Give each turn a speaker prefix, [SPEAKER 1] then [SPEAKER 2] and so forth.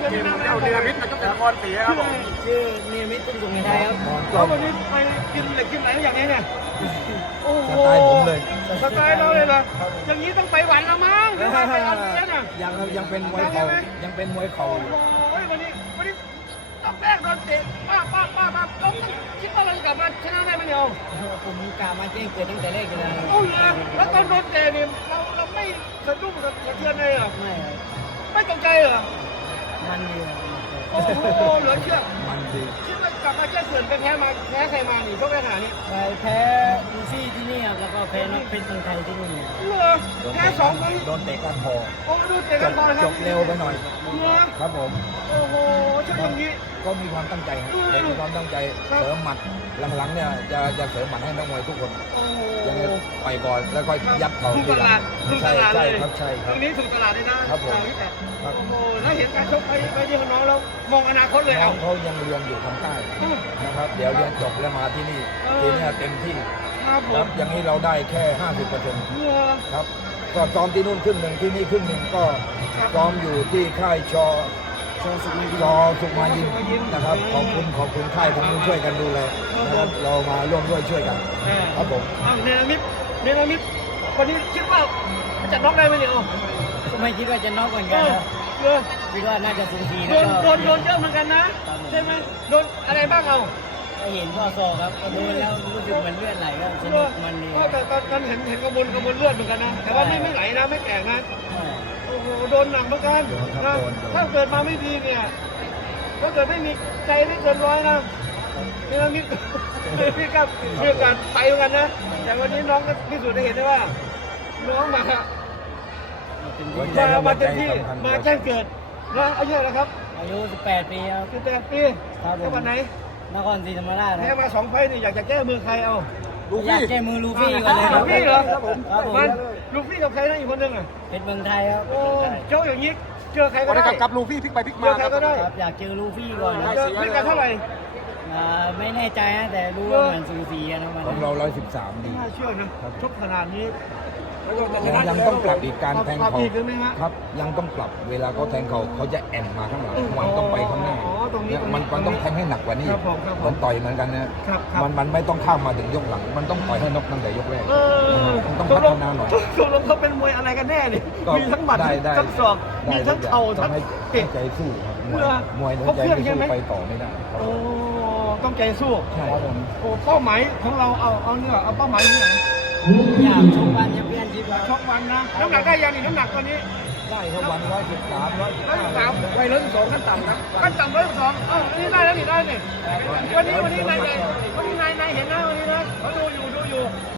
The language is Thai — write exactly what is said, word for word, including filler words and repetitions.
[SPEAKER 1] ทีมเจ้าเนรมิตนะครับเป็นคอนเสียครับผม
[SPEAKER 2] ชื่อเนมิตตุ้งสุงไทยครับ
[SPEAKER 1] แล้ววันนี้ไปกินเหล็กกินไหนอย่างนี้เนี่ยโอ้โห
[SPEAKER 3] สไตล์ผมเลย
[SPEAKER 1] สไตล์เราเลยเหรออย่างนี้ต้องไปหวันละมั้งหรือว่าไปอันเนี้ยน่ะ
[SPEAKER 3] ยังยังเป็นมวยเข่ายังเป็นมวยเข่า
[SPEAKER 1] โอ้
[SPEAKER 3] อยู่
[SPEAKER 1] โหวันนี้วันนี้ต้องแรกโดนเตะป้าป้าป้าป้าต้องคิดว่าเราจะกลับมาชนะได้ไหมเนี่ย
[SPEAKER 2] ผมกามาแจ้งเกิดตั้งแต่แรกเลย
[SPEAKER 1] โอ้ยแล้วตอนโดนเตะเนี่ยเราเราไม่สะดุ้งสะเทือนเลยเหรอ
[SPEAKER 2] ไม่ครับ
[SPEAKER 1] ไม่ตกใจเหรอ
[SPEAKER 2] มันดีครับ
[SPEAKER 1] โอ้โหเหลือเชื่อ
[SPEAKER 3] มันดี
[SPEAKER 1] คิดว่ากลับมาแก้เกิดไปแพ้มาแพ้ใครมาหนิชกได้ขนาดนี้
[SPEAKER 2] ไปแพ้ลูซี่ที่นี่ครับแล้วก็แพ้นักเพชรเมืองไทยที่นี่ครับ
[SPEAKER 1] เหรอแพ้สองคน
[SPEAKER 3] โดนเตะก้านคอ
[SPEAKER 1] โอ้ดูเตะกันบอลค
[SPEAKER 3] จ
[SPEAKER 1] รับบ
[SPEAKER 3] เร็วไปหน่อย
[SPEAKER 1] เหรอ
[SPEAKER 3] ครับผม
[SPEAKER 1] โอ้โหช่วยอย่างนี้
[SPEAKER 3] ก็มีความตั้งใจครับเด็กมีความตั้งใจเสริมหมัดหลังๆเนี่ยจะจะเสริมหมัดให้นักมวยทุกคน
[SPEAKER 1] โอ้โห
[SPEAKER 3] ยังไงไปก่อนแล้วก็ยัดเข่า
[SPEAKER 1] ถูก
[SPEAKER 3] ที
[SPEAKER 1] ต
[SPEAKER 3] หลั
[SPEAKER 1] ลาง ดถูกต
[SPEAKER 3] ใช่
[SPEAKER 1] ลาด
[SPEAKER 3] ใช่
[SPEAKER 1] เลย
[SPEAKER 3] ครับใช่ค
[SPEAKER 1] ต
[SPEAKER 3] รับ
[SPEAKER 1] รงนี้ถูกตลาดเลยนะครับ
[SPEAKER 3] ผม
[SPEAKER 1] โอ้โหแล้วเห็นการชกไปไปที่น้องแล้วมองอนาคตเลย
[SPEAKER 3] น้
[SPEAKER 1] เอา
[SPEAKER 3] องเขายังเรียนอยู่ทางใต้
[SPEAKER 1] อืม
[SPEAKER 3] นะครับ เดี๋ยวเรียนจบแล้วมาที่นี่
[SPEAKER 1] เออ
[SPEAKER 3] ทีนี้เต็มที่
[SPEAKER 1] ครับผ
[SPEAKER 3] ครั
[SPEAKER 1] ม
[SPEAKER 3] บอย่างนี้เราได้แค่ ห้าสิบเปอร์เซ็นต์
[SPEAKER 1] เหรอ
[SPEAKER 3] ครับก็ซ้อมที่นู่นครึ่งหนึ่งที่นี่ครึ่งหนึ่งก็ซ้อมอยู่ที่ค่ายชอ
[SPEAKER 2] โชว์สุดในดี
[SPEAKER 3] ชอสุมายินนะครับขอบคุณขอบคุณค่ายของนู้นช่วยกันดูแลนะครับเรามาร่วมด้วยช่วยกัน
[SPEAKER 1] แม่
[SPEAKER 3] ครับผม
[SPEAKER 1] อ้าวเนรมิตเนรมิตวันนี้คิดว่าจะน็อกได้ไหมเนี่ยเอา
[SPEAKER 2] ไม่คิดว่าจะน็อกเหมือน
[SPEAKER 1] เอ
[SPEAKER 2] กัน
[SPEAKER 1] อ
[SPEAKER 2] ครับ
[SPEAKER 1] เออ
[SPEAKER 2] คิดว่าน่าจะสูสี
[SPEAKER 1] โด
[SPEAKER 2] แล้ว
[SPEAKER 1] น
[SPEAKER 2] ก็
[SPEAKER 1] โดนโดนเยอะเหมือนกันนะ ใช่ไหมโดนอะไรบ้างเอา
[SPEAKER 2] ก็เห็นข้อศอกครับก็ดูแล้วรู้สึกเหมือนเลือดไหลก็ส
[SPEAKER 1] เอ
[SPEAKER 2] นุ
[SPEAKER 1] อก
[SPEAKER 2] มันดี
[SPEAKER 1] ก็แต่ตอนนั้นเห็นเห็นกระมวลกระมวลเลือดเหมือนกันนะ แต่ว่าไม่ไม่ไหลนะไม่แตกนะ
[SPEAKER 2] ใช่
[SPEAKER 1] โอ้โหโดนหนักเหมือนกันนะถ้าเกิดมาไม่ดีเนี่ยถ้าเกิดไม่มีใจไม่เกินร้อยนะนี่นะมิตรพี่ก็มีโอกาสไปเหมือนกันนะ แต่วันนี้น้องก็พิสูจน์ได้เห็นได้ว่า น้องมา
[SPEAKER 2] เป็น
[SPEAKER 3] หัว
[SPEAKER 2] ที่
[SPEAKER 3] ใจ
[SPEAKER 1] มา
[SPEAKER 3] หั
[SPEAKER 1] มาว เต็
[SPEAKER 3] ใจ
[SPEAKER 1] มที่
[SPEAKER 3] สำคัญ
[SPEAKER 1] มาแจ้งเกิดนะอายุเท่าไหร่ครับ
[SPEAKER 2] อายุสิบแปดปีครับ
[SPEAKER 1] สิบแปดปี
[SPEAKER 2] ครับผม
[SPEAKER 1] จังหวัดไหน
[SPEAKER 2] นครศรีธรรมราชค
[SPEAKER 1] แพ้
[SPEAKER 2] รับ
[SPEAKER 1] มาสองไฟต์นี่อยากจะแก้มือใครเอา
[SPEAKER 2] อยากแก้มือลูฟี่ก่อนเลยค
[SPEAKER 1] ลู
[SPEAKER 2] รับ
[SPEAKER 1] ฟี่เหรอ
[SPEAKER 2] ครับผม
[SPEAKER 1] มันลูฟี่กับใครนะอีกคนนึงอ่ะ
[SPEAKER 2] เป็นเมืองไทยครับ
[SPEAKER 1] โอ้เจ้าอย่างนี้เจอใครก็
[SPEAKER 4] วันนี้
[SPEAKER 1] ได้
[SPEAKER 4] กับกับลูฟี่พลิกไปพลิก
[SPEAKER 1] เจ
[SPEAKER 4] มา
[SPEAKER 1] อใคร
[SPEAKER 4] ครับ
[SPEAKER 1] ก็ได้
[SPEAKER 2] ครับอยากเจอลูฟี่ก่อนครับ
[SPEAKER 1] เจอพิกัดเท่าไหร่
[SPEAKER 2] อ่าไม่แน่ใจนะแต่รู้ว่าเหมือนสูสีกันนะมัน
[SPEAKER 3] ของเราร้อยสิบสามดี
[SPEAKER 1] น่าเชื่อนะชกขนาดนี้
[SPEAKER 3] ยังยังต้องปรับอีกการแทง
[SPEAKER 1] ปรับ
[SPEAKER 3] เขา
[SPEAKER 1] อีกหรือไม่ฮะ
[SPEAKER 3] ครับยังต้องปรับเวลาเขาแทงเขาเขาจะแอนมาข้างหลังมันต้องไปข้างหน้า
[SPEAKER 1] อ๋อตรงนี้
[SPEAKER 3] เนี่ยมันมันต้องแทงให้หนักกว่านี้
[SPEAKER 1] ครับผมครับผม
[SPEAKER 3] มันต่อยเหมือนกันนะครับ
[SPEAKER 1] ครับ
[SPEAKER 3] มันมันไม่ต้องข้ามมาถึงยกหลัง มันต้องต่อยให้นกตั้งแต่ยกแรก
[SPEAKER 1] เออ
[SPEAKER 3] มันต้อง
[SPEAKER 1] ต
[SPEAKER 3] พั
[SPEAKER 1] กล
[SPEAKER 3] ฒ
[SPEAKER 1] ง
[SPEAKER 3] นาหน่อย
[SPEAKER 1] ตกลงเขาเป็นมวยอะไรกันแน่นี่
[SPEAKER 3] ก็
[SPEAKER 1] มีทั้งหมัด
[SPEAKER 3] ได้ได้
[SPEAKER 1] ทั้งศอกมีทั้งเข่า
[SPEAKER 3] ต้อ
[SPEAKER 1] ทั้ง
[SPEAKER 3] ให้
[SPEAKER 1] เตะ
[SPEAKER 3] ใจสู้ครับมวย
[SPEAKER 1] เพื่อ
[SPEAKER 3] มวยหัว
[SPEAKER 1] ครบ
[SPEAKER 3] ใจ
[SPEAKER 1] เครื่อง
[SPEAKER 3] ไม่
[SPEAKER 1] ใช่ไหม
[SPEAKER 3] สู้ไปต่อไม่ได้ครับ
[SPEAKER 1] โอ้ต้องใจสู้
[SPEAKER 3] ใช่ครับผม
[SPEAKER 1] โอ้เป้าหมายของเราเอาเอาเนี่ยเอาเป้าหมายที่ไหน
[SPEAKER 2] อยากชกวันแชมเปี้ยนชิพครับ
[SPEAKER 1] ชกวันนะน้ำหนักได้ยังนี่น้ำหนักตอนนี้
[SPEAKER 3] ได้ครับวันร้อยสิบสามร้อยสิบ
[SPEAKER 1] ร้อย
[SPEAKER 3] ห้า
[SPEAKER 1] สามไปร้อยสองขั้นต่ำครับขั้นต่ำร้อยสองเอออันนี้ได้แล้วนี่ได้นี่วันนี้วันนี้นายนายวันนี้นายนายเห็น